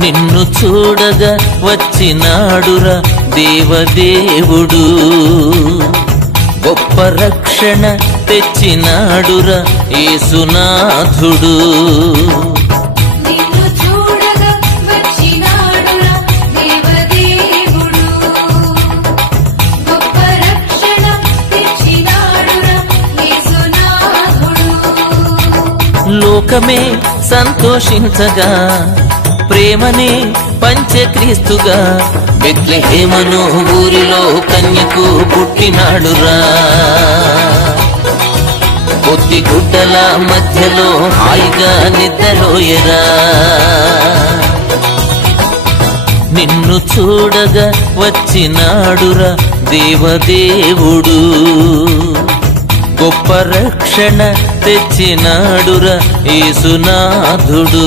నిన్ను చూడగా వచ్చినాడురా దేవదేవుడు, గొప్ప రక్షణ తెచ్చినాడురా యేసునాథుడు. లోకమే సంతోషించగా ప్రేమనే పంచే క్రీస్తుగా బెత్లెహేమను ఊరిలో కన్యకు పుట్టినాడురా. కొద్ది గుడ్డల మధ్యలో హాయిగా నిద్రలోయరా. నిన్ను చూడగా వచ్చినాడురా దేవదేవుడు, గొప్ప రక్షణ తెచ్చినాడురా యేసునాథుడు.